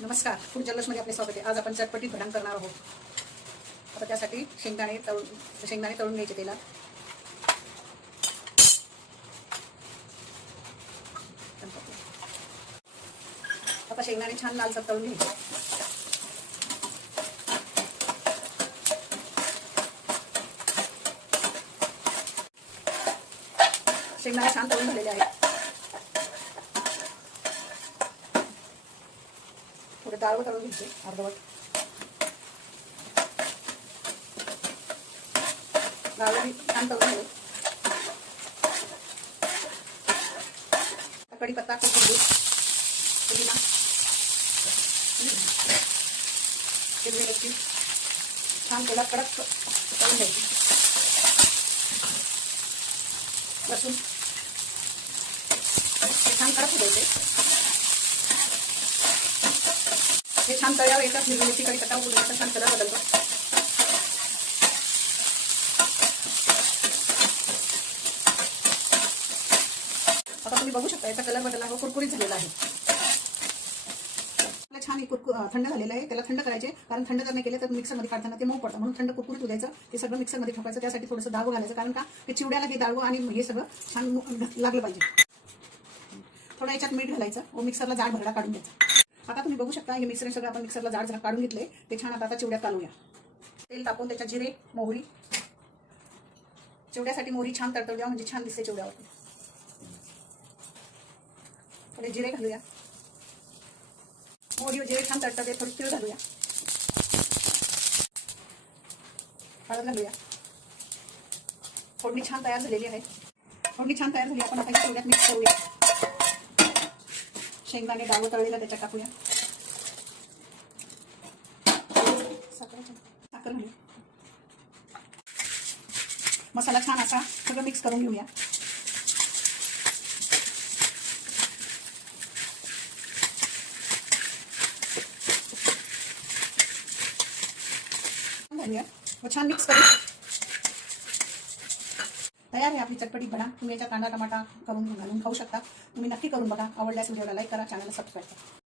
नमस्कार, फूड जल्लोषमध्ये आपले स्वागत आहे। आज आपण चटपटीत भडंग करणार आहोत। आता त्यासाठी शेंगदाणे तळून घ्यायचे तेलात। आता शेंगदाणे छान लालसर तळून घ्यायचे। शेंगदाणे छान तळून झालेले आहेत। थोडे डाळ तळून घ्यायचे अर्धवट। डाळ छान तळून घ्यायचे। कढीपत्ता, कोथिंबीर, पुदिना, हिरवी मिरची छान तेलात कडक तळून घ्यायची। लसूण छान कडक द्यायचे। हे छान तळल्यावर एकाच हिरवी मिरची, कढीपत्ता, पुदिना छान कलर बदलतो। आता तुम्ही बघू शकता याचा कलर बदलला व कुरकुरीत झालेला आहे। छान थंड झालेलं आहे। त्याला थंड करायचे, कारण थंड जर नाही केले तर मिक्सरमध्ये काढताना ते मऊ पडतं। म्हणून थंड कुरकुरीत द्यायचं। ते सगळं मिक्सरमध्ये ठोकायचं। त्यासाठी थोडंसं डाळू घालायचं, कारण का ते चिवड्याला हे डाळू आणि हे सगळं छान लागलं पाहिजे। थोडं याच्यात मीठ घालायचं व मिक्सरला जाड भरडा काढून घ्यायचा। आता तुम्ही बघू शकता हे मिक्सर सगळं आपण मिक्सरला जाड काढून घेतले। ते छान आता चिवड्यात काढूया। तेल टाकून त्याच्यात जिरे, मोहरी, चिवड्यासाठी मोहरी छान तडतडूया, म्हणजे छान दिसते चिवड्यावरती। थोडे जिरे घालूया। मोहरी व जिरे छान तडतडते, थोडी तीळ घालूया। हळद घालूया। फोडणी छान तयार झालेली आहे। फोडणी छान तयार झाली, आपण आता चिवड्यात मिक्स करूया। शेंगदाणे डाळ तळलेला त्याच्यात टाकूया। साखर घालूया। मसाला छान असा सगळं मिक्स करून घेऊया। व छान मिक्स करू। तयार आहे आपली चटपटी भडंग। तुम्ही याच्यात कांदा टमाटा करून घालून खाऊ शकता। तुम्ही नक्की करून बघा। आवडल्यास व्हिडिओला लाईक करा, चॅनलला सबस्क्राईब करा।